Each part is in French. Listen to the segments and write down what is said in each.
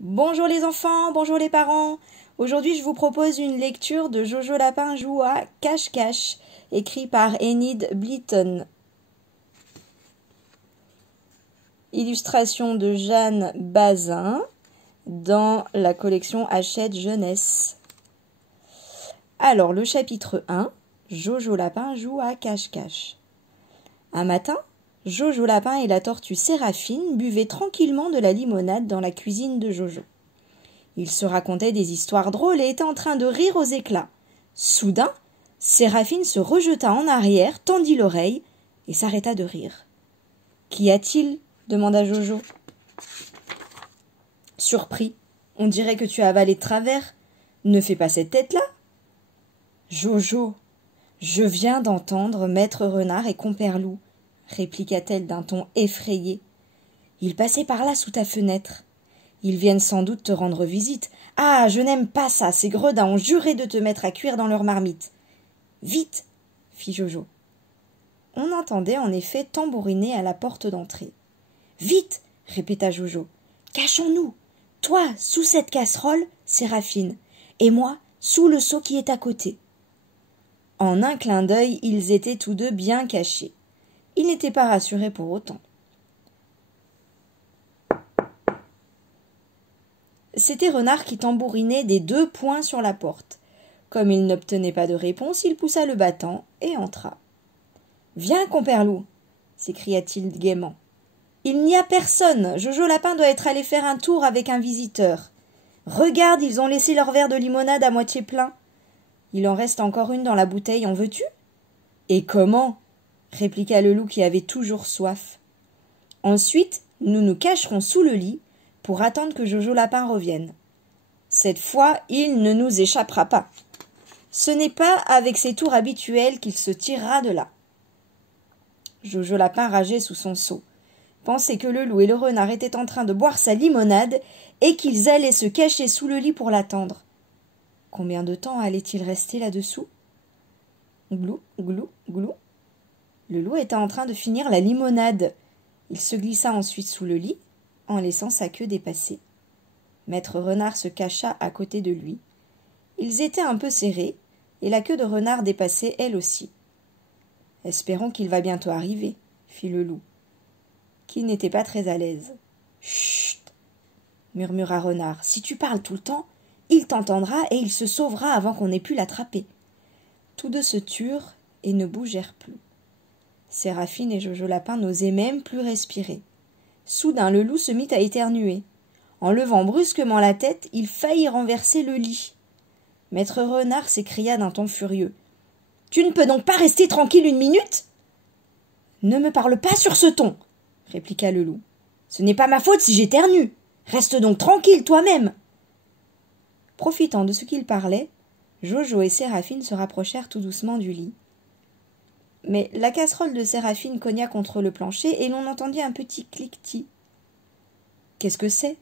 Bonjour les enfants, bonjour les parents. Aujourd'hui, je vous propose une lecture de Jojo Lapin joue à Cache-Cache, écrit par Enid Blyton. Illustration de Jeanne Bazin dans la collection Hachette Jeunesse. Alors, le chapitre 1, Jojo Lapin joue à Cache-Cache. Un matin, Jojo Lapin et la tortue Séraphine buvaient tranquillement de la limonade dans la cuisine de Jojo. Ils se racontaient des histoires drôles et étaient en train de rire aux éclats. Soudain, Séraphine se rejeta en arrière, tendit l'oreille et s'arrêta de rire. « Qu'y a-t-il » demanda Jojo. Surpris, « On dirait que tu as avalé de travers. Ne fais pas cette tête-là. » « Jojo, je viens d'entendre Maître Renard et Compère Loup, répliqua-t-elle d'un ton effrayé. Ils passaient par là sous ta fenêtre. Ils viennent sans doute te rendre visite. Ah, je n'aime pas ça, ces gredins ont juré de te mettre à cuire dans leur marmite. Vite, fit Jojo. On entendait en effet tambouriner à la porte d'entrée. Vite, répéta Jojo. Cachons-nous. Toi, sous cette casserole, Séraphine, et moi, sous le seau qui est à côté. En un clin d'œil, ils étaient tous deux bien cachés. Ils n'étaient pas rassurés pour autant. C'était Renard qui tambourinait des 2 poings sur la porte. Comme il n'obtenait pas de réponse, il poussa le battant et entra. « Viens, Compère Loup !» s'écria-t-il gaiement. « Il n'y a personne. Jojo Lapin doit être allé faire un tour avec un visiteur. Regarde, ils ont laissé leur verre de limonade à moitié plein. Il en reste encore une dans la bouteille, en veux-tu ?»« Et comment ?» répliqua le loup qui avait toujours soif. « Ensuite, nous nous cacherons sous le lit pour attendre que Jojo Lapin revienne. Cette fois, il ne nous échappera pas. Ce n'est pas avec ses tours habituels qu'il se tirera de là. » Jojo Lapin rageait sous son seau, pensait que le loup et le renard étaient en train de boire sa limonade et qu'ils allaient se cacher sous le lit pour l'attendre. Combien de temps allait-il rester là-dessous? Glou, glou, glou. Le loup était en train de finir la limonade. Il se glissa ensuite sous le lit, en laissant sa queue dépasser. Maître Renard se cacha à côté de lui. Ils étaient un peu serrés, et la queue de Renard dépassait elle aussi. « Espérons qu'il va bientôt arriver, » fit le loup, qui n'était pas très à l'aise. « Chut !» murmura Renard. « Si tu parles tout le temps, il t'entendra et il se sauvera avant qu'on ait pu l'attraper. » Tous deux se turent et ne bougèrent plus. Séraphine et Jojo Lapin n'osaient même plus respirer. Soudain, le loup se mit à éternuer. En levant brusquement la tête, il faillit renverser le lit. Maître Renard s'écria d'un ton furieux. « Tu ne peux donc pas rester tranquille une minute ?»« Ne me parle pas sur ce ton, » répliqua le loup. « Ce n'est pas ma faute si j'éternue. Reste donc tranquille toi-même. » Profitant de ce qu'il parlait, Jojo et Séraphine se rapprochèrent tout doucement du lit. Mais la casserole de Séraphine cogna contre le plancher et l'on entendit un petit cliquetis. « Qu'est-ce que c'est »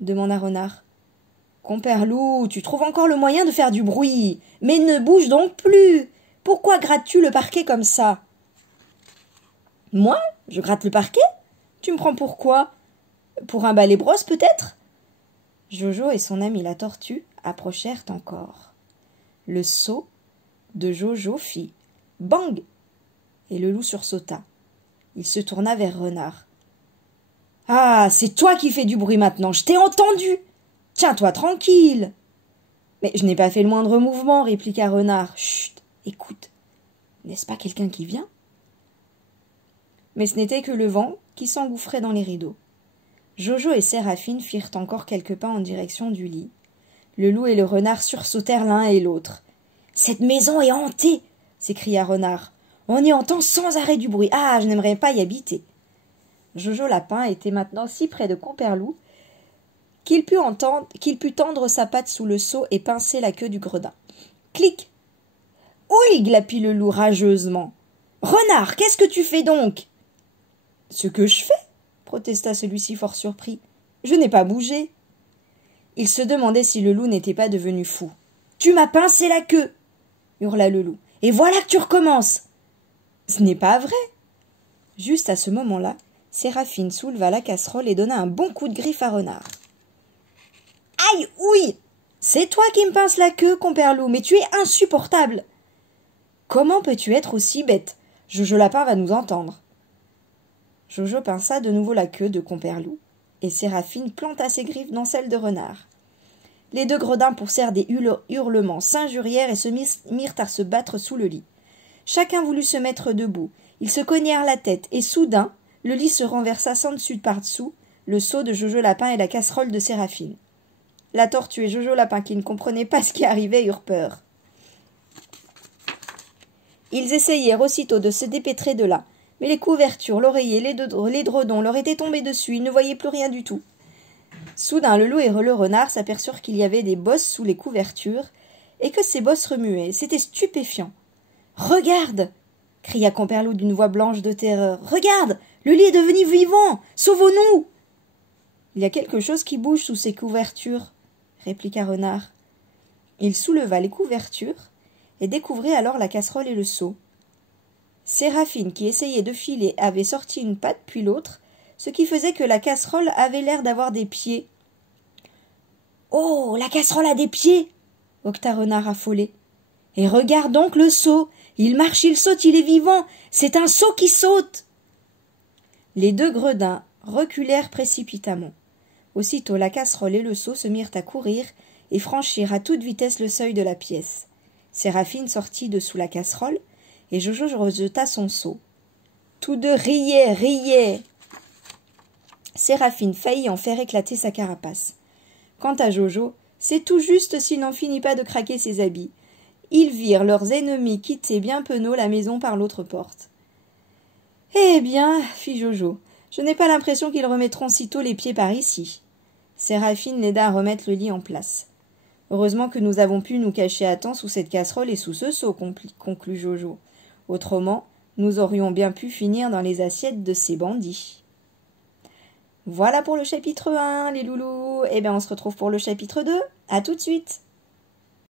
demanda Renard. « Compère Loup, tu trouves encore le moyen de faire du bruit. Mais ne bouge donc plus. Pourquoi grattes-tu le parquet comme ça ?»« Moi, je gratte le parquet ? Tu me prends pour quoi ? Pour un balai-brosse peut-être ?» Jojo et son ami la tortue approchèrent encore. Le seau de Jojo fit « bang !» et le loup sursauta. Il se tourna vers Renard. « Ah, c'est toi qui fais du bruit maintenant, je t'ai entendu. Tiens-toi tranquille. »« Mais je n'ai pas fait le moindre mouvement, » répliqua Renard. « Chut, écoute, n'est-ce pas quelqu'un qui vient ?» Mais ce n'était que le vent qui s'engouffrait dans les rideaux. Jojo et Séraphine firent encore quelques pas en direction du lit. Le loup et le renard sursautèrent l'un et l'autre. « Cette maison est hantée !» s'écria Renard. « On y entend sans arrêt du bruit. Ah, je n'aimerais pas y habiter. » Jojo Lapin était maintenant si près de Compère Loup qu'il put tendre sa patte sous le seau et pincer la queue du gredin. Clic !»« Oui !» glapit le loup rageusement. « Renard, qu'est-ce que tu fais donc ?»« Ce que je fais ?» protesta celui-ci fort surpris. « Je n'ai pas bougé. » Il se demandait si le loup n'était pas devenu fou. « Tu m'as pincé la queue !» hurla le loup. « Et voilà que tu recommences !»« Ce n'est pas vrai !» Juste à ce moment-là, Séraphine souleva la casserole et donna un bon coup de griffe à Renard. Aïe, ouïe! C'est toi qui me pinces la queue, compère Loup, mais tu es insupportable! Comment peux-tu être aussi bête? Jojo Lapin va nous entendre. Jojo pinça de nouveau la queue de compère Loup, et Séraphine planta ses griffes dans celle de Renard. Les deux gredins poussèrent des hurlements, s'injurièrent et se mirent à se battre sous le lit. Chacun voulut se mettre debout. Ils se cognèrent la tête, et soudain, le lit se renversa sans dessus par dessous, le seau de Jojo Lapin et la casserole de Séraphine. La tortue et Jojo Lapin, qui ne comprenaient pas ce qui arrivait, eurent peur. Ils essayèrent aussitôt de se dépêtrer de là, mais les couvertures, l'oreiller, les dredons leur étaient tombés dessus, ils ne voyaient plus rien du tout. Soudain, le loup et le renard s'aperçurent qu'il y avait des bosses sous les couvertures, et que ces bosses remuaient. C'était stupéfiant. « Regarde !» cria compère Loup d'une voix blanche de terreur. « Regarde ! Le lit est devenu vivant ! Sauvons-nous !»« Il y a quelque chose qui bouge sous ces couvertures, » répliqua Renard. Il souleva les couvertures et découvrit alors la casserole et le seau. Séraphine, qui essayait de filer, avait sorti une patte puis l'autre, ce qui faisait que la casserole avait l'air d'avoir des pieds. « Oh, la casserole a des pieds !» octa Renard affolé. « Et regarde donc le seau ! Il marche, il saute, il est vivant! C'est un seau qui saute !» Les deux gredins reculèrent précipitamment. Aussitôt la casserole et le seau se mirent à courir et franchirent à toute vitesse le seuil de la pièce. Séraphine sortit de sous la casserole, et Jojo rejeta son seau. Tous deux riaient. Séraphine faillit en faire éclater sa carapace. Quant à Jojo, c'est tout juste s'il n'en finit pas de craquer ses habits. Ils virent leurs ennemis quitter bien penauds la maison par l'autre porte. « Eh bien, fit Jojo, je n'ai pas l'impression qu'ils remettront sitôt les pieds par ici. » Séraphine l'aida à remettre le lit en place. « Heureusement que nous avons pu nous cacher à temps sous cette casserole et sous ce seau, conclut Jojo. Autrement, nous aurions bien pu finir dans les assiettes de ces bandits. » Voilà pour le chapitre 1, les loulous. Eh bien, on se retrouve pour le chapitre 2. À tout de suite.